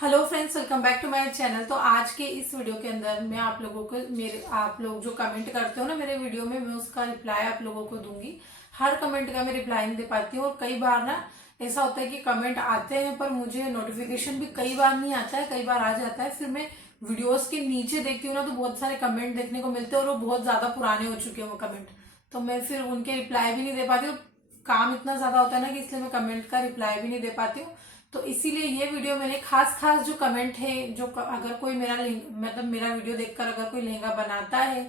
Hello friends, welcome back to my channel. तो आज के इस वीडियो के अंदर मैं आप लोगों को आप लोग जो कमेंट करते हो ना मेरे वीडियो में, मैं उसका रिप्लाई आप लोगों को दूंगी। हर कमेंट का मैं रिप्लाई नहीं दे पाती हूँ और कई बार ना ऐसा होता है कि कमेंट आते हैं पर मुझे नोटिफिकेशन भी कई बार नहीं आता है, कई बार आ जाता है। फिर मैं वीडियोस के नीचे देखती हूँ ना तो बहुत सारे कमेंट देखने को मिलते हैं और वो बहुत ज्यादा पुराने हो चुके हैं वो कमेंट, तो मैं फिर उनके रिप्लाई भी नहीं दे पाती हूँ। काम इतना ज्यादा होता है ना कि इसलिए मैं कमेंट का रिप्लाई भी नहीं दे पाती हूँ। तो इसीलिए ये वीडियो मैंने खास खास जो कमेंट है, अगर कोई मतलब मेरा वीडियो देखकर अगर कोई लहंगा बनाता है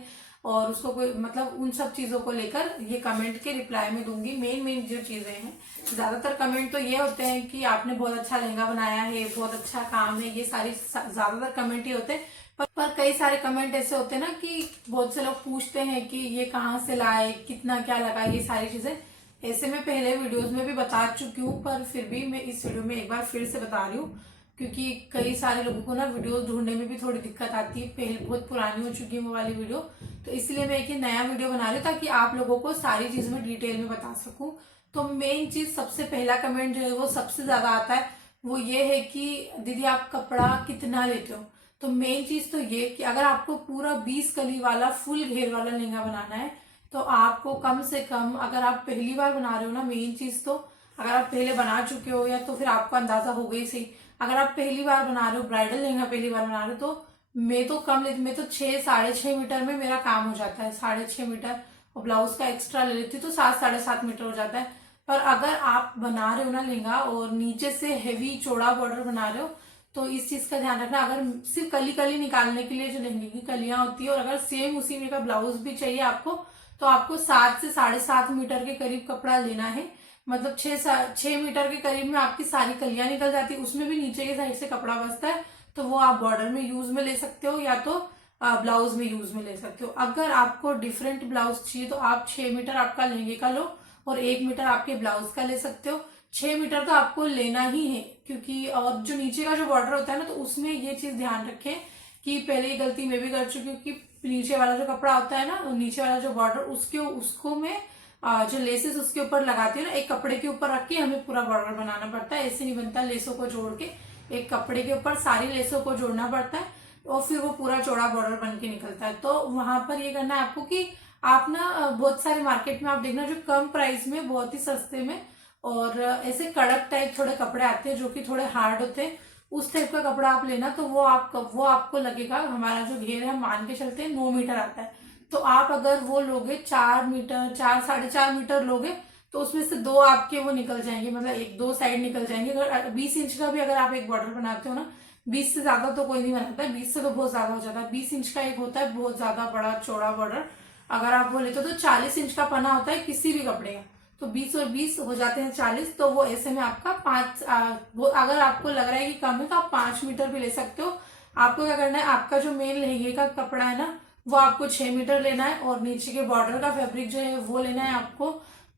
और उसको कोई मतलब उन सब चीजों को लेकर ये कमेंट के रिप्लाई में दूंगी। मेन मेन जो चीजें हैं, ज्यादातर कमेंट तो ये होते हैं कि आपने बहुत अच्छा लहंगा बनाया है, बहुत अच्छा काम है, ये सारी ज्यादातर कमेंट ही होते हैं। पर कई सारे कमेंट ऐसे होते हैं ना कि बहुत से लोग पूछते हैं कि ये कहाँ से लाए, कितना क्या लगा, ये सारी चीजें। ऐसे मैं पहले वीडियोस में भी बता चुकी हूँ पर फिर भी मैं इस वीडियो में एक बार फिर से बता रही हूँ, क्योंकि कई सारे लोगों को ना वीडियो ढूंढने में भी थोड़ी दिक्कत आती है। पहले बहुत पुरानी हो चुकी है वो वाली वीडियो, तो इसलिए मैं एक नया वीडियो बना रही हूँ ताकि आप लोगों को सारी चीज में डिटेल में बता सकूं। तो मेन चीज, सबसे पहला कमेंट जो है वो सबसे ज्यादा आता है, वो ये है कि दीदी आप कपड़ा कितना लेते हो। तो मेन चीज तो ये कि अगर आपको पूरा 20 कली वाला फुल घेर वाला लहंगा बनाना है तो आपको कम से कम, अगर आप पहली बार बना रहे हो ना, मेन चीज तो अगर आप पहले बना चुके हो या तो फिर आपको अंदाजा हो गई सही। अगर आप पहली बार बना रहे हो, ब्राइडल लहंगा पहली बार बना रहे हो, तो मैं तो कम लेती, मैं तो 6 साढ़े 6 मीटर में मेरा काम हो जाता है। 6.5 मीटर और ब्लाउज का एक्स्ट्रा ले लेती तो 7 साढ़े 7 मीटर हो जाता है। पर अगर आप बना रहे हो ना लहंगा और नीचे से हेवी चौड़ा बॉर्डर बना रहे हो तो इस चीज का ध्यान रखना, अगर सिर्फ कली कली निकालने के लिए जो लहंगे की कलियां होती है और अगर सेम उसी में का ब्लाउज भी चाहिए आपको, तो आपको 7 से 7.5 मीटर के करीब कपड़ा लेना है। मतलब 6 मीटर के करीब में आपकी सारी कलियां निकल जाती है, उसमें भी नीचे के साइड से कपड़ा बचता है, तो वो आप बॉर्डर में यूज में ले सकते हो या तो ब्लाउज में यूज में ले सकते हो। अगर आपको डिफरेंट ब्लाउज चाहिए तो आप 6 मीटर आपका लहंगे का लो और 1 मीटर आपके ब्लाउज का ले सकते हो। 6 मीटर तो आपको लेना ही है, क्योंकि और जो नीचे का जो बॉर्डर होता है ना, तो उसमें ये चीज ध्यान रखें कि पहले ये गलती मैं भी कर चुकी हूँ कि नीचे वाला जो कपड़ा होता है ना, नीचे वाला जो बॉर्डर उसके उसको मैं जो लेसेस उसके ऊपर लगाती हूँ ना, एक कपड़े के ऊपर रख के हमें पूरा बॉर्डर बनाना पड़ता है। ऐसे नहीं बनता, लेसों को जोड़ के एक कपड़े के ऊपर सारी लेसों को जोड़ना पड़ता है और फिर वो पूरा चौड़ा बॉर्डर बन के निकलता है। तो वहां पर ये करना है आपको कि आप ना बहुत सारे मार्केट में आप देखना जो कम प्राइस में बहुत ही सस्ते में और ऐसे कड़क टाइप थोड़े कपड़े आते हैं जो कि थोड़े हार्ड होते हैं, उस टाइप का कपड़ा आप लेना। तो वो आपको लगेगा, हमारा जो घेर है हम मान के चलते हैं 9 मीटर आता है, तो आप अगर वो लोगे 4 मीटर, 4 साढ़े 4 मीटर लोगे तो उसमें से दो आपके वो निकल जाएंगे, मतलब एक दो साइड निकल जाएंगे। अगर 20 इंच का भी अगर आप एक बॉर्डर बनाते हो ना, 20 से ज्यादा तो कोई नहीं बनाता है, 20 से तो बहुत ज्यादा हो जाता है। 20 इंच का एक होता है बहुत ज्यादा बड़ा चौड़ा बॉर्डर, अगर आप वो लेते हो तो 40 इंच का पना होता है किसी भी कपड़े का, तो 20 और 20 हो जाते हैं 40। तो वो ऐसे में आपका अगर आपको लग रहा है कि कम है तो आप 5 मीटर भी ले सकते हो। आपको क्या करना है, आपका जो मेन लहंगे का कपड़ा है ना, वो आपको 6 मीटर लेना है और नीचे के बॉर्डर का फैब्रिक जो है वो लेना है आपको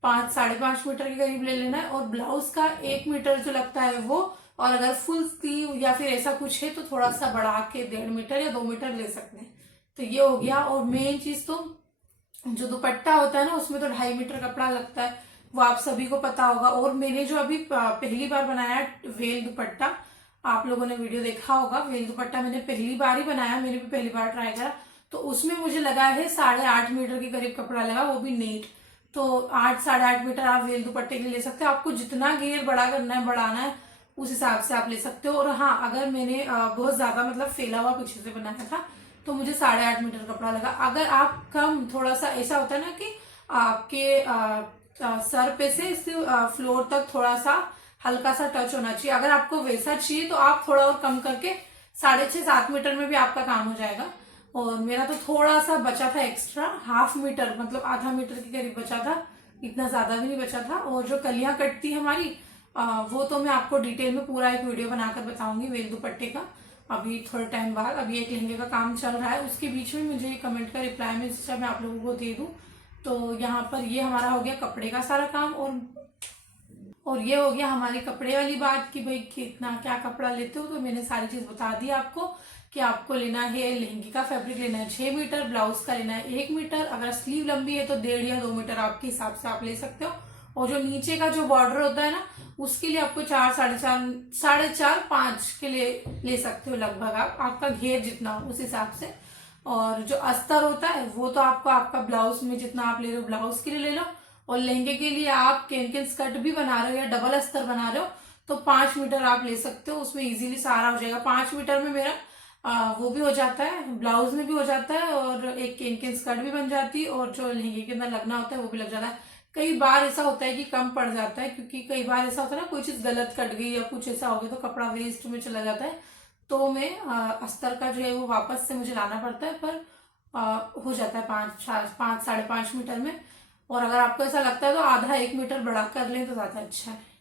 5 साढ़े 5 मीटर के करीब ले लेना है, और ब्लाउज का 1 मीटर जो लगता है वो, और अगर फुल स्लीव या फिर ऐसा कुछ है तो थोड़ा सा बढ़ा के 1.5 मीटर या 2 मीटर ले सकते हैं। तो ये हो गया। और मेन चीज तो जो दुपट्टा होता है ना, उसमें तो 2.5 मीटर कपड़ा लगता है, वो आप सभी को पता होगा। और मैंने जो अभी पहली बार बनाया वेल दुपट्टा, आप लोगों ने वीडियो देखा होगा, वेल दुपट्टा मैंने पहली बार ही बनाया, मैंने भी पहली बार ट्राई करा, तो उसमें मुझे लगा है 8.5 मीटर के करीब कपड़ा लगा, वो भी नेट। तो 8 साढ़े 8 मीटर आप वेल दुपट्टे के लिए ले सकते हो। आपको जितना घेर बड़ा करना है, बढ़ाना है, उस हिसाब से आप ले सकते हो। और हाँ, अगर मैंने बहुत ज्यादा मतलब फैला हुआ पीछे से बनाया था तो मुझे 8.5 मीटर कपड़ा लगा। अगर आप कम, थोड़ा सा ऐसा होता है ना कि आपके सर पे से इस फ्लोर तक थोड़ा सा हल्का सा टच होना चाहिए, अगर आपको वैसा चाहिए तो आप थोड़ा और कम करके 6.5 7 मीटर में भी आपका काम हो जाएगा। और मेरा तो थोड़ा सा बचा था एक्स्ट्रा, 1/2 मीटर, मतलब आधा 1 मीटर के करीब बचा था, इतना ज्यादा भी नहीं बचा था। और जो कलियां कटती हमारी, वो तो मैं आपको डिटेल में पूरा एक वीडियो बनाकर बताऊंगी वेल दुपट्टे का, अभी थोड़े टाइम बाद। अभी एक लहंगे का काम चल रहा है, उसके बीच में मुझे कमेंट का रिप्लाई में सोचा मैं आप लोगों को दे दूं। तो यहाँ पर ये हमारा हो गया कपड़े का सारा काम। और ये हो गया हमारी कपड़े वाली बात कि भाई कितना क्या कपड़ा लेते हो। तो मैंने सारी चीज बता दी आपको कि आपको लेना है, लहंगे का फैब्रिक लेना है 6 मीटर, ब्लाउज का लेना है 1 मीटर, अगर स्लीव लंबी है तो 1.5 या 2 मीटर आपके हिसाब से आप ले सकते हो। और जो नीचे का जो बॉर्डर होता है ना, उसके लिए आपको 4, 4.5, 4.5, 5 के लिए ले सकते हो लगभग आप, आपका घेर जितना हो उस हिसाब से। और जो अस्तर होता है वो तो आपको आपका ब्लाउज में जितना आप ले रहे हो ब्लाउज के लिए ले लो, और लहंगे के लिए आप कैन स्कर्ट भी बना रहे हो या डबल अस्तर बना रहे हो तो 5 मीटर आप ले सकते हो, उसमें इजीली सारा हो जाएगा। 5 मीटर में मेरा वो भी हो जाता है, ब्लाउज में भी हो जाता है, और एक कैन स्कर्ट भी बन जाती है, और जो लहंगे के अंदर लगना होता है वो भी लग जाता है। कई बार ऐसा होता है कि कम पड़ जाता है, क्योंकि कई बार ऐसा होता है ना कोई चीज गलत कट गई या कुछ ऐसा हो गया तो कपड़ा वेस्ट में चला जाता है, तो मैं अस्तर का जो है वो वापस से मुझे लाना पड़ता है, पर हो जाता है 5, 5.5 मीटर में। और अगर आपको ऐसा लगता है तो आधा 1 मीटर बढ़ा कर लें तो ज्यादा अच्छा है।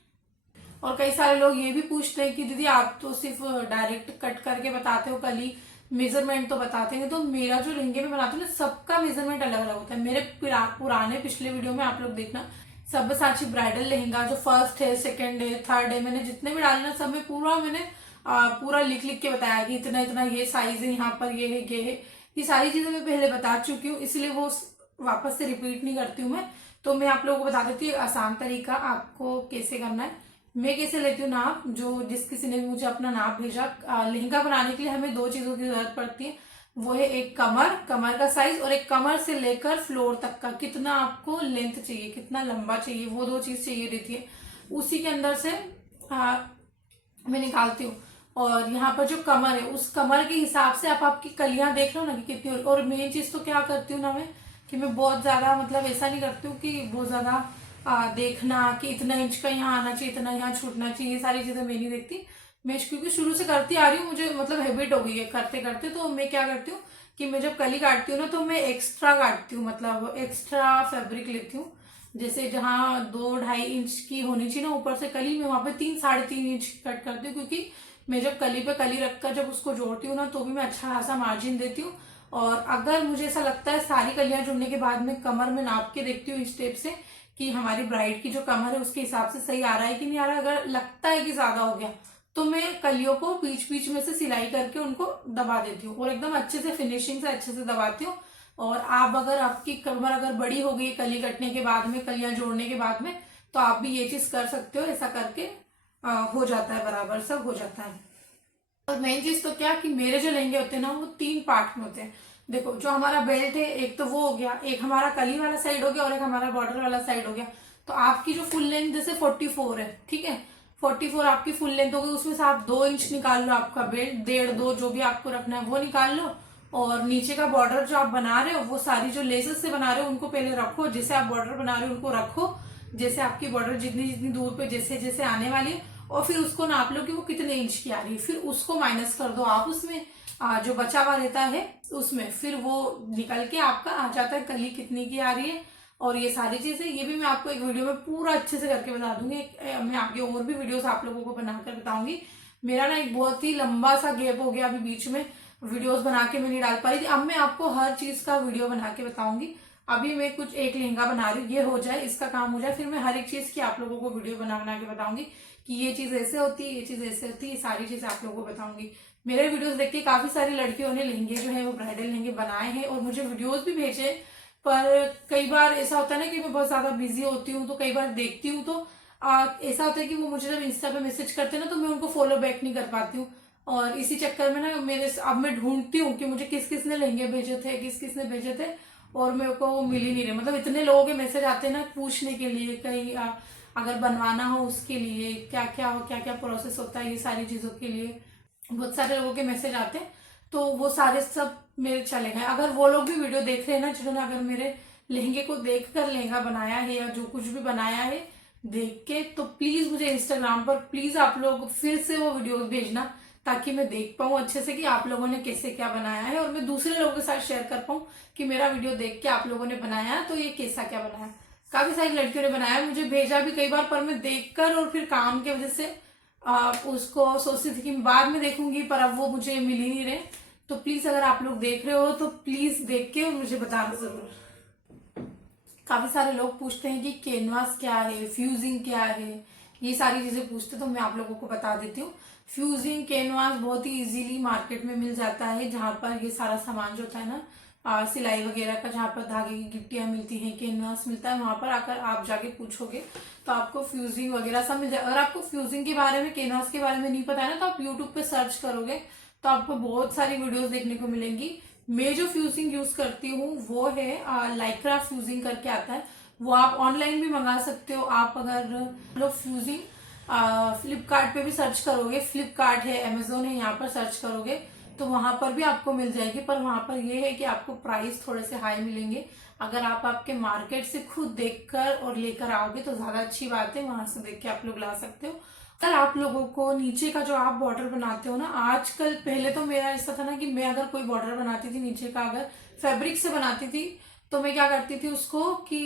और कई सारे लोग ये भी पूछते हैं कि दीदी आप तो सिर्फ डायरेक्ट कट करके बताते हो, कली मेजरमेंट तो बताते हैं, तो मेरा जो लहंगे में बनाती हूँ ना सबका मेजरमेंट अलग अलग होता है। मेरे पुराने पिछले वीडियो में आप लोग देखना, सब्यसाची ब्राइडल लहंगा जो फर्स्ट है, सेकंड है, थर्ड है, मैंने जितने भी डाले ना सब में पूरा मैंने पूरा लिख लिख के बताया कि इतना इतना ये साइज है, यहाँ पर ये है, ये है, ये सारी चीजें मैं पहले बता चुकी हूँ, इसलिए वो वापस से रिपीट नहीं करती हूँ मैं। तो मैं आप लोगों को बता देती हूँ आसान तरीका आपको कैसे करना है। मैं कैसे लेती हूँ नाप, जो जिस किसी ने मुझे अपना नाप भेजा, लहंगा बनाने के लिए हमें 2 चीजों की जरूरत पड़ती है, वो है एक कमर का साइज, और एक कमर से लेकर फ्लोर तक का कितना आपको लेंथ चाहिए, कितना लंबा चाहिए, वो 2 चीज चाहिए रहती है। उसी के अंदर से मैं निकालती हूँ। और यहाँ पर जो कमर है उस कमर के हिसाब से आप आपकी कलियां देख लो ना कि कितनी हो रही। और मेन चीज तो क्या करती हूँ ना मैं, कि मैं बहुत ज्यादा मतलब ऐसा नहीं करती हूँ कि बहुत ज्यादा देखना कि इतना इंच का यहाँ आना चाहिए, इतना यहाँ छूटना चाहिए, ये सारी चीजें मैं नहीं देखती। मैं क्योंकि शुरू से करती आ रही हूँ, मुझे मतलब हैबिट हो गई है करते करते, तो मैं क्या करती हूँ कि मैं जब कली काटती हूँ ना तो मैं एक्स्ट्रा काटती हूँ, मतलब एक्स्ट्रा फैब्रिक लेती हूँ। जैसे जहाँ 2-2.5 इंच की होनी चाहिए ना ऊपर से कली, मैं वहां पे 3-3.5 इंच कट करती हूँ, क्योंकि मैं जब कली पे कली रखकर जब उसको जोड़ती हूँ ना तो भी मैं अच्छा खासा मार्जिन देती हूँ। और अगर मुझे ऐसा लगता है सारी कलियां जुड़ने के बाद में कमर में नाप के देखती हूँ इस टेप से कि हमारी ब्राइड की जो कमर है उसके हिसाब से सही आ रहा है कि नहीं आ रहा है। अगर लगता है कि ज्यादा हो गया तो मैं कलियों को बीच बीच में से सिलाई करके उनको दबा देती हूँ, और एकदम अच्छे से फिनिशिंग से अच्छे से दबाती हूँ। और आप अगर आपकी कमर अगर बड़ी हो गई कली कटने के बाद में, कलियां जोड़ने के बाद में, तो आप भी ये चीज कर सकते हो। ऐसा करके हो जाता है, बराबर सब हो जाता है। और मेन चीज तो क्या कि मेरे जो लहंगे होते हैं ना वो 3 पार्ट में होते हैं। देखो जो हमारा बेल्ट है एक तो वो हो गया, एक हमारा कली वाला साइड हो गया, और एक हमारा बॉर्डर वाला साइड हो गया। तो आपकी जो फुल लेंथ जैसे 44 है, ठीक है, 44 आपकी फुल लेंथ हो गई, उसमें से आप 2 इंच निकाल लो आपका बेल्ट, 1.5-2 जो भी आपको रखना है वो निकाल लो। और नीचे का बॉर्डर जो आप बना रहे हो वो सारी जो लेसेस से बना रहे हो उनको पहले रखो, जैसे आप बॉर्डर बना रहे हो उनको रखो, जैसे आपकी बॉर्डर जितनी जितनी दूर पे जैसे जैसे आने वाली है, और फिर उसको नाप लो कि वो कितने इंच की आ रही है, फिर उसको माइनस कर दो आप उसमें, जो बचा हुआ रहता है उसमें, फिर वो निकल के आपका आ जाता है कली कितनी की आ रही है। और ये सारी चीजें ये भी मैं आपको एक वीडियो में पूरा अच्छे से करके बता दूंगी। मैं आगे और भी वीडियोस आप लोगों को बनाकर बताऊंगी। मेरा ना एक बहुत ही लंबा सा गैप हो गया अभी बीच में, वीडियोस बना के मैं नहीं डाल पा रही थी। अब मैं आपको हर चीज का वीडियो बना के बताऊंगी। अभी मैं कुछ एक लहंगा बना रही हूँ, ये हो जाए, इसका काम हो जाए, फिर मैं हर एक चीज की आप लोगों को वीडियो बना बना के बताऊंगी कि ये चीज ऐसे होती है, ये चीज ऐसे होती है, ये सारी चीज आप लोगों को बताऊंगी। मेरे वीडियोस देख के काफी सारी लड़कियों ने लहंगे जो है वो ब्राइडल लहंगे बनाए हैं और मुझे वीडियोस भी भेजे। पर कई बार ऐसा होता है ना कि मैं बहुत ज्यादा बिजी होती हूँ, तो कई बार देखती हूँ तो ऐसा होता है कि वो मुझे जब इंस्टा पे मैसेज करते हैं ना तो मैं उनको फॉलो बैक नहीं कर पाती हूँ। और इसी चक्कर में ना अब मैं ढूंढती हूँ कि मुझे किस किस ने लहंगे भेजे थे, किस किस ने भेजे थे, और मेरे को वो मिल ही नहीं रहे। मतलब इतने लोगों के मैसेज आते हैं ना पूछने के लिए, कहीं अगर बनवाना हो उसके लिए क्या क्या प्रोसेस होता है, ये सारी चीजों के लिए बहुत सारे लोगों के मैसेज आते हैं। तो वो सारे सब मेरे चले गए। अगर वो लोग भी वीडियो देख रहे हैं ना जिन्होंने अगर मेरे लहंगे को देखकर लहंगा बनाया है या जो कुछ भी बनाया है देख के, तो प्लीज मुझे इंस्टाग्राम पर प्लीज आप लोग फिर से वो वीडियो भेजना, ताकि मैं देख पाऊँ अच्छे से कि आप लोगों ने कैसे क्या बनाया है, और मैं दूसरे लोगों के साथ शेयर कर पाऊँ कि मेरा वीडियो देख के आप लोगों ने बनाया है तो ये कैसा क्या बनाया। काफी सारी लड़कियों ने बनाया, मुझे भेजा भी कई बार, पर मैं देखकर और फिर काम की वजह से उसको सोचती थी कि बाद में देखूंगी, पर अब वो मुझे मिल ही नहीं रहे। तो प्लीज अगर आप लोग देख रहे हो तो प्लीज देख के मुझे बताना जरूर। काफी सारे लोग पूछते हैं कि कैनवास क्या है, फ्यूजिंग क्या है, ये सारी चीजें पूछते, तो मैं आप लोगों को बता देती हूँ। फ्यूजिंग कैनवास बहुत ही इजीली मार्केट में मिल जाता है, जहां पर ये सारा सामान जो होता है ना सिलाई वगैरह का, जहाँ पर धागे की गिट्टियां मिलती हैं, कैनवास मिलता है, वहां पर आकर आप जाके पूछोगे तो आपको फ्यूजिंग वगैरह सब मिल जाए। अगर आपको फ्यूजिंग के बारे में, कैनवास के बारे में नहीं पता है ना, तो आप यूट्यूब पे सर्च करोगे तो आपको बहुत सारी वीडियोस देखने को मिलेंगी। मैं जो फ्यूजिंग यूज करती हूँ वो है लाइक्रा फ्यूजिंग करके आता है, वो आप ऑनलाइन भी मंगा सकते हो। आप अगर लोग फ्यूजिंग फ्लिपकार्ट पे भी सर्च करोगे, फ्लिपकार्ट है, अमेजोन है, यहाँ पर सर्च करोगे तो वहां पर भी आपको मिल जाएगी। पर वहां पर ये है कि आपको प्राइस थोड़े से हाई मिलेंगे। अगर आप आपके मार्केट से खुद देखकर और लेकर आओगे तो ज्यादा अच्छी बात है, वहां से देख के आप लोग ला सकते हो। अगर आप लोगों को नीचे का जो आप बॉर्डर बनाते हो ना, आजकल, पहले तो मेरा ऐसा था ना कि मैं अगर कोई बॉर्डर बनाती थी नीचे का, अगर फैब्रिक से बनाती थी तो मैं क्या करती थी उसको कि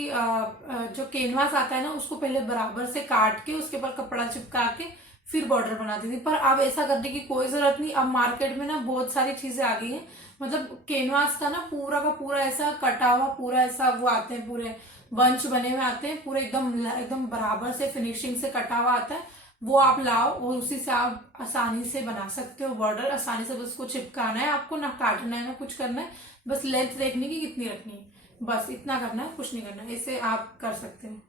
जो कैनवास आता है ना उसको पहले बराबर से काट के उसके ऊपर कपड़ा चिपका के फिर बॉर्डर बनाती थी। पर अब ऐसा करने की कोई जरूरत नहीं। अब मार्केट में ना बहुत सारी चीजें आ गई हैं, मतलब कैनवास का ना पूरा का पूरा ऐसा कटा हुआ, पूरा ऐसा वो आते हैं, पूरे बंच बने हुए आते हैं, पूरे एकदम एकदम बराबर से फिनिशिंग से कटा हुआ आता है। वो आप लाओ और उसी से आप आसानी से बना सकते हो बॉर्डर। आसानी से बस उसको चिपकाना है आपको, ना काटना है ना कुछ करना है, बस लेंथ देखनी की कितनी रखनी है, बस इतना करना है, कुछ नहीं करना है। ऐसे आप कर सकते हो।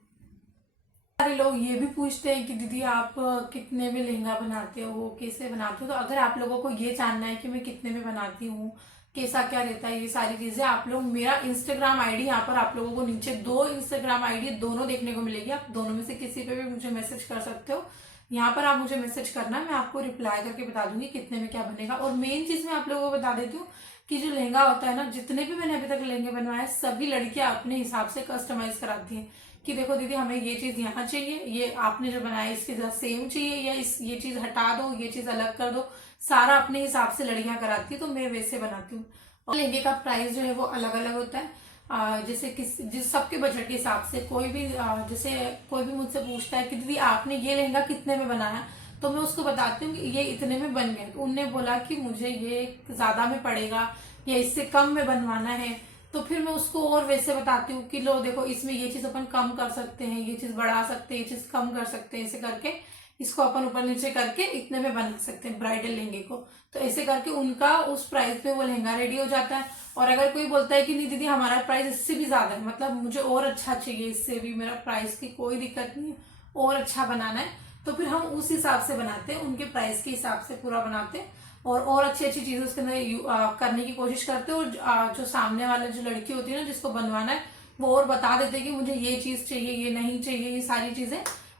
सारे लोग ये भी पूछते हैं कि दीदी आप कितने में लहंगा बनाते हो, कैसे बनाते हो। तो अगर आप लोगों को ये जानना है कि मैं कितने में बनाती हूँ, कैसा क्या रहता है, ये सारी चीजें आप लोग, मेरा इंस्टाग्राम आईडी यहाँ पर आप लोगों को नीचे 2 इंस्टाग्राम आईडी दोनों देखने को मिलेगी। आप दोनों में से किसी पे भी मुझे मैसेज कर सकते हो। यहाँ पर आप मुझे मैसेज करना, मैं आपको रिप्लाई करके बता दूंगी कितने में क्या बनेगा। और मेन चीज मैं आप लोगों को बता देती हूँ कि जो लहंगा होता है ना, जितने भी मैंने अभी तक लहंगे बनवाए, सभी लड़कियां अपने हिसाब से कस्टमाइज कराती हैं कि देखो दीदी हमें ये चीज यहाँ चाहिए, ये आपने जो बनाया इसके साथ सेम चाहिए, या ये चीज हटा दो, ये चीज अलग कर दो। सारा अपने हिसाब से लड़कियां कराती है, तो मैं वैसे बनाती हूँ। और लहंगे का प्राइस जो है वो अलग अलग होता है। जैसे जिस सबके बजट के हिसाब से, कोई भी जैसे कोई भी मुझसे पूछता है कि दीदी आपने ये लहंगा कितने में बनाया, तो मैं उसको बताती हूँ कि ये इतने में बन गए। तो उनने बोला कि मुझे ये ज्यादा में पड़ेगा या इससे कम में बनवाना है, तो फिर मैं उसको और वैसे बताती हूँ कि लो देखो इसमें ये चीज अपन कम कर सकते हैं, ये चीज बढ़ा सकते हैं, ये चीज कम कर सकते हैं, ऐसे करके इसको अपन ऊपर नीचे करके इतने में बना सकते हैं ब्राइडल लहंगे को। तो ऐसे करके उनका उस प्राइस पे वो लहंगा रेडी हो जाता है। और अगर कोई बोलता है कि नहीं दीदी हमारा प्राइस इससे भी ज्यादा है, मतलब मुझे और अच्छा चाहिए, इससे भी मेरा प्राइस की कोई दिक्कत नहीं है, और अच्छा बनाना है, तो फिर हम उस हिसाब से बनाते हैं, उनके प्राइस के हिसाब से पूरा बनाते हैं और अच्छी अच्छी चीजें उसके अंदर करने की कोशिश करते हैं। और जो सामने वाले जो लड़की होती है ना जिसको बनवाना है, वो और बता देते हैं कि मुझे ये चीज चाहिए, ये नहीं चाहिए, ये सारी चीजें,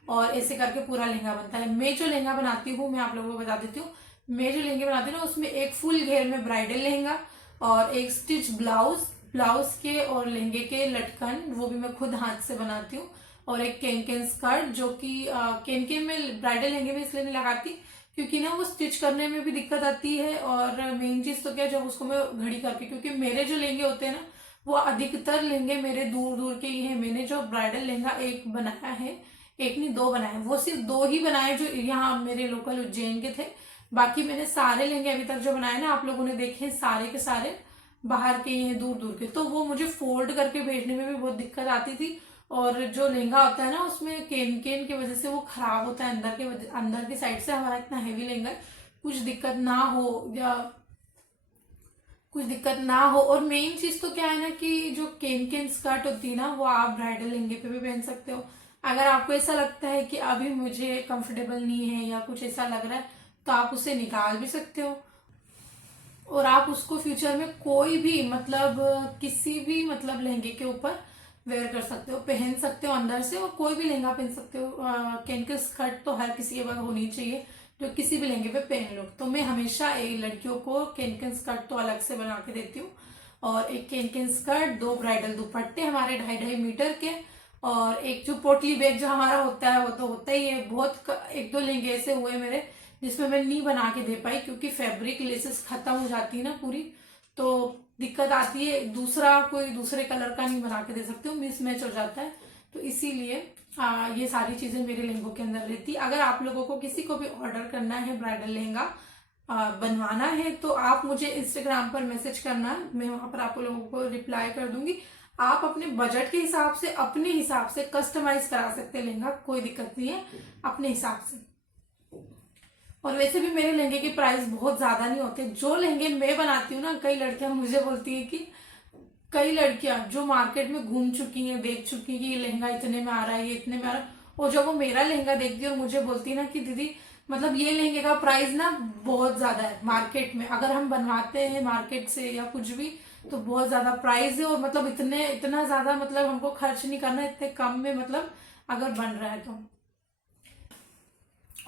और ऐसे करके पूरा लहंगा बनता है। मैं जो लहंगा बनाती हूँ मैं आप लोगों को बता देती हूँ, मैं जो लहंगे बनाती हूँ ना उसमें एक फुल घेर में ब्राइडल लहंगा और एक स्टिच ब्लाउज, ब्लाउज के और लहंगे के लटकन वो भी मैं खुद हाथ से बनाती हूँ, और एक केन स्कर्ट, जो कि केन में ब्राइडल लहंगे में इसलिए नहीं लगाती क्योंकि ना वो स्टिच करने में भी दिक्कत आती है। और मेन चीज तो क्या, जब उसको मैं घड़ी करके, क्योंकि मेरे जो लहंगे होते हैं ना वो अधिकतर लहंगे मेरे दूर दूर के ही है। मैंने जो ब्राइडल लहंगा एक बनाया है, एक नहीं 2 बनाए, वो सिर्फ 2 ही बनाए जो यहाँ मेरे लोकल उज्जैन के थे। बाकी मैंने सारे लहंगे अभी तक जो बनाए ना आप लोगों ने देखे, सारे के सारे बाहर के ही हैं, दूर दूर के। तो वो मुझे फोल्ड करके भेजने में भी बहुत दिक्कत आती थी। और जो लहंगा होता है ना उसमें केन केन की वजह से वो खराब होता है अंदर की साइड से। हमारा इतना हैवी लहंगा है, कुछ दिक्कत ना हो, या कुछ दिक्कत ना हो। और मेन चीज तो क्या है ना कि जो केन स्कर्ट होती है ना वो आप ब्राइडल लहंगे पे भी पहन सकते हो। अगर आपको ऐसा लगता है कि अभी मुझे कंफर्टेबल नहीं है या कुछ ऐसा लग रहा है, तो आप उसे निकाल भी सकते हो और आप उसको फ्यूचर में कोई भी, मतलब किसी भी, मतलब लहंगे के ऊपर वेयर कर सकते हो, पहन सकते हो अंदर से, और कोई भी लहंगा पहन सकते हो। कैन स्कर्ट तो हर किसी के पास होनी चाहिए जो किसी भी लहंगे पे पहन लो। तो मैं हमेशा एक लड़कियों को कैन स्कर्ट तो अलग से बना के देती हूँ, और एक कैन स्कर्ट, 2 ब्राइडल दुपट्टे हमारे 2.5-2.5 मीटर के, और एक जो पोटली बैग जो हमारा होता है वो तो होता ही है। बहुत 1-2 लहंगे ऐसे हुए मेरे जिसमें मैं नहीं बना के दे पाई क्योंकि फैब्रिक लेसेस खत्म हो जाती है ना पूरी, तो दिक्कत आती है। दूसरा कोई दूसरे कलर का नहीं बना के दे सकते हो, मिसमैच हो जाता है। तो इसीलिए ये सारी चीजें मेरे लहंगों के अंदर रहती। अगर आप लोगों को किसी को भी ऑर्डर करना है ब्राइडल लहंगा बनवाना है, तो आप मुझे इंस्टाग्राम पर मैसेज करना, मैं वहां पर आप लोगों को रिप्लाई कर दूंगी। आप अपने बजट के हिसाब से, अपने हिसाब से कस्टमाइज करा सकते हैं लहंगा, कोई दिक्कत नहीं है, अपने हिसाब से। और वैसे भी मेरे लहंगे के प्राइस बहुत ज्यादा नहीं होते। जो लहंगे मैं बनाती हूँ ना, कई लड़कियां मुझे बोलती है कि कई लड़कियां जो मार्केट में घूम चुकी हैं, देख चुकी हैं कि ये लहंगा इतने में आ रहा है, ये इतने में आ रहा है, और जब वो मेरा लहंगा देखती है और मुझे बोलती है ना कि दीदी मतलब ये लहंगे का प्राइस ना बहुत ज्यादा है मार्केट में, अगर हम बनवाते हैं मार्केट से या कुछ भी तो बहुत ज्यादा प्राइस है, और मतलब इतना ज्यादा मतलब हमको खर्च नहीं करना है, इतने कम में मतलब अगर बन रहा है तो।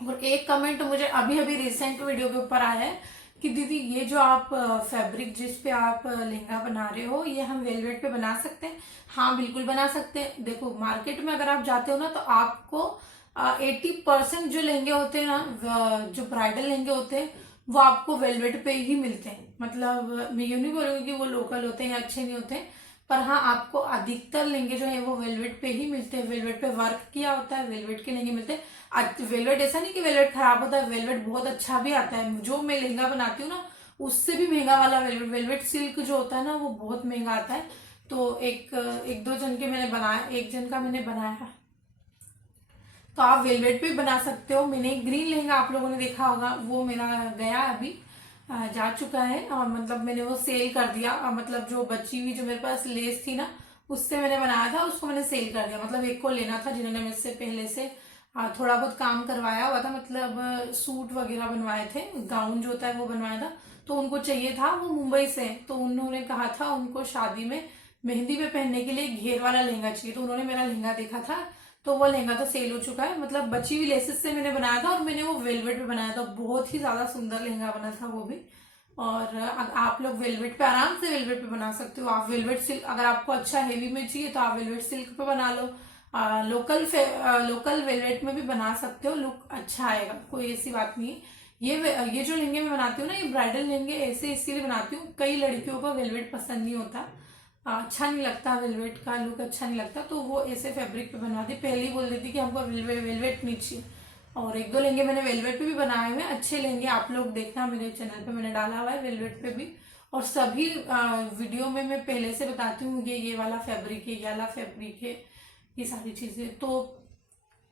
और एक कमेंट मुझे अभी अभी रिसेंट वीडियो के ऊपर आया है कि दीदी ये जो आप फैब्रिक जिस पे आप लहंगा बना रहे हो ये हम वेलवेट पे बना सकते हैं। हाँ बिल्कुल बना सकते हैं। देखो मार्केट में अगर आप जाते हो ना तो आपको 80% जो लहंगे होते हैं ना, जो ब्राइडल लहंगे होते हैं वो आपको वेलवेट पे ही मिलते हैं। मतलब मैं यूं नहीं बोलूंगी कि वो लोकल होते हैं या अच्छे नहीं होते हैं, पर हाँ आपको अधिकतर लहंगे जो है वो वेलवेट पे ही मिलते हैं। वेलवेट पे वर्क किया होता है, वेलवेट के लहंगे मिलते हैं। वेलवेट ऐसा नहीं कि वेलवेट खराब होता है, वेलवेट बहुत अच्छा भी आता है। जो मैं लहंगा बनाती हूँ ना उससे भी महंगा वाला वेलवेट, वेलवेट सिल्क जो होता है ना वो बहुत महंगा आता है। तो एक दो जन के मैंने बनाया, एक जन का मैंने बनाया, तो आप वेलवेट पे बना सकते हो। मैंने ग्रीन लहंगा आप लोगों ने देखा होगा, वो मेरा गया अभी, जा चुका है, और मतलब मैंने वो सेल कर दिया। मतलब जो बची हुई जो मेरे पास लेस थी ना उससे मैंने बनाया था, उसको मैंने सेल कर दिया। मतलब एक को लेना था जिन्होंने मुझसे पहले से थोड़ा बहुत काम करवाया हुआ था, मतलब सूट वगैरह बनवाए थे, गाउन जो होता है वो बनवाया था, तो उनको चाहिए था। वो मुंबई से, तो उन्होंने कहा था उनको शादी में मेहंदी पे पहनने के लिए घेर वाला लहंगा चाहिए, तो उन्होंने मेरा लहंगा देखा था, तो वो लहंगा तो सेल हो चुका है। मतलब बची हुई लेसेस से मैंने बनाया था और मैंने वो वेलवेट पे बनाया था, बहुत ही ज्यादा सुंदर लहंगा बना था वो भी। और आप लोग वेलवेट पे आराम से वेलवेट पे बना सकते हो। आप वेलवेट सिल्क, अगर आपको अच्छा हेवी में चाहिए तो आप वेलवेट सिल्क पे बना लो। लोकल वेलवेट में भी बना सकते हो, लुक अच्छा आएगा, कोई ऐसी बात नहीं है। ये जो लहंगे मैं बनाती हूँ ना, ये ब्राइडल लहंगे ऐसे इसीलिए बनाती हूँ, कई लड़कियों को वेलवेट पसंद नहीं होता, अच्छा नहीं लगता, वेलवेट का लुक अच्छा नहीं लगता, तो वो ऐसे फैब्रिक पे बनवाती, पहले ही बोल देती कि हमको वेलवेट नहीं चाहिए। और एक दो लहंगे मैंने वेलवेट पे भी बनाए हुए हैं, अच्छे लहंगे, आप लोग देखना मेरे चैनल पे मैंने डाला हुआ है वेलवेट पे भी। और सभी वीडियो में मैं पहले से बताती हूँ ये वाला फैब्रिक है, ये वाला फैब्रिक है, ये सारी चीजें। तो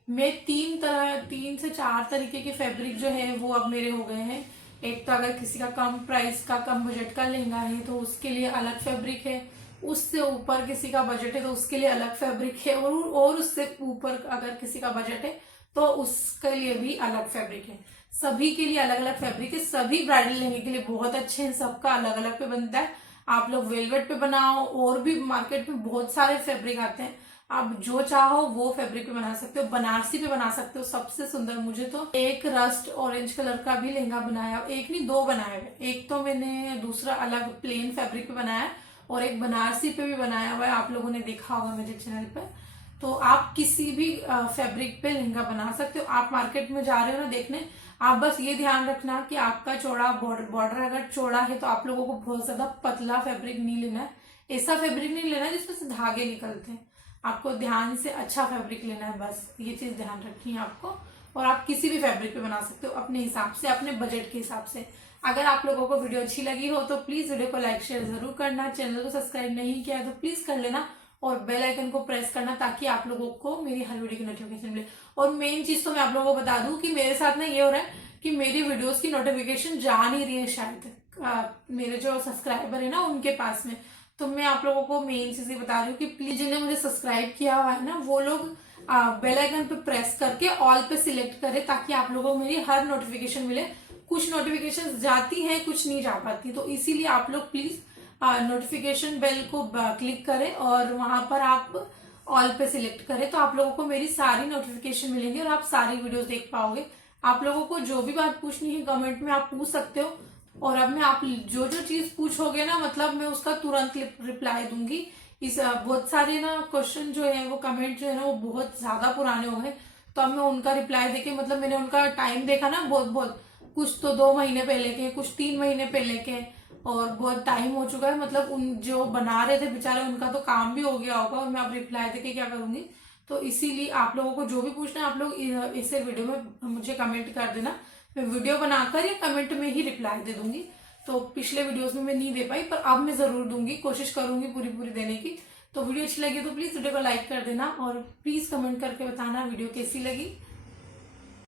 मैं 3 से 4 तरीके के फैब्रिक जो है वो अब मेरे हो गए हैं। एक तो अगर किसी का कम प्राइस का, कम बजट का लहंगा है तो उसके लिए अलग फैब्रिक है, उससे ऊपर किसी का बजट है तो उसके लिए अलग फैब्रिक है, और उससे ऊपर अगर किसी का बजट है तो उसके लिए भी अलग फैब्रिक है। सभी के लिए अलग अलग फैब्रिक है, सभी ब्राइडल लहंगे के लिए बहुत अच्छे हैं, सबका अलग अलग पे बनता है। आप लोग वेलवेट पे बनाओ, और भी मार्केट में बहुत सारे फैब्रिक आते हैं, आप जो चाहो वो फैब्रिक पे बना सकते हो। बनारसी पे बना सकते हो, सबसे सुंदर मुझे तो एक रस्ट ऑरेंज कलर का भी लहंगा बनाया, एक नहीं दो बनाए हुए, एक तो मैंने दूसरा अलग प्लेन फैब्रिक पे बनाया है, और एक बनारसी पे भी बनाया हुआ है, आप लोगों ने देखा होगा मेरे चैनल पे। तो आप किसी भी फैब्रिक पे लहंगा बना सकते हो। आप मार्केट में जा रहे हो ना देखने, आप बस ये ध्यान रखना कि आपका चौड़ा बॉर्डर अगर चौड़ा है तो आप लोगों को बहुत ज्यादा पतला फैब्रिक नहीं लेना है, ऐसा फैब्रिक नहीं लेना है जिसमें से धागे निकलते हैं। आपको ध्यान से अच्छा फैब्रिक लेना है, बस ये चीज ध्यान रखनी है आपको। और आप किसी भी फैब्रिक पे बना सकते हो अपने हिसाब से, अपने बजट के हिसाब से। अगर आप लोगों को वीडियो अच्छी लगी हो तो प्लीज वीडियो को लाइक शेयर जरूर करना, चैनल को सब्सक्राइब नहीं किया है तो प्लीज कर लेना, और बेल आइकन को प्रेस करना ताकि आप लोगों को मेरी हर वीडियो की नोटिफिकेशन मिले। और मेन चीज तो मैं आप लोगों को बता दूं कि मेरे साथ ना ये हो रहा है कि मेरी वीडियोस की नोटिफिकेशन जा नहीं रही है शायद, मेरे जो सब्सक्राइबर है ना उनके पास में। तो मैं आप लोगों को मेन चीज ये बता रही हूँ कि प्लीज जिन्हें मुझे सब्सक्राइब किया हुआ है ना वो लोग बेल आइकन पे प्रेस करके ऑल पे सिलेक्ट करें, ताकि आप लोगों को मेरी हर नोटिफिकेशन मिले। कुछ नोटिफिकेशन जाती हैं, कुछ नहीं जा पाती, तो इसीलिए आप लोग प्लीज नोटिफिकेशन बेल को क्लिक करें और वहां पर आप ऑल पे सिलेक्ट करें, तो आप लोगों को मेरी सारी नोटिफिकेशन मिलेंगी और आप सारी वीडियोस देख पाओगे। आप लोगों को जो भी बात पूछनी है कमेंट में आप पूछ सकते हो, और अब मैं आप जो जो चीज पूछोगे ना मतलब मैं उसका तुरंत रिप्लाई दूंगी। इस बहुत सारे ना क्वेश्चन जो है वो कमेंट जो है ना वो बहुत ज्यादा पुराने हो गए, तो अब मैं उनका रिप्लाई देके, मतलब मैंने उनका टाइम देखा ना, बहुत बहुत कुछ तो 2 महीने पहले के, कुछ 3 महीने पहले के, और बहुत टाइम हो चुका है। मतलब उन जो बना रहे थे बेचारे उनका तो काम भी हो गया होगा, और मैं अब रिप्लाई देके क्या करूंगी। तो इसीलिए आप लोगों को जो भी पूछना है आप लोग इसे वीडियो में मुझे कमेंट कर देना, मैं वीडियो बनाकर या कमेंट में ही रिप्लाई दे दूंगी। तो पिछले वीडियोस में मैं नहीं दे पाई, पर अब मैं जरूर दूंगी, कोशिश करूंगी पूरी पूरी देने की। तो वीडियो अच्छी लगी तो प्लीज वीडियो को लाइक कर देना, और प्लीज कमेंट करके बताना वीडियो कैसी लगी।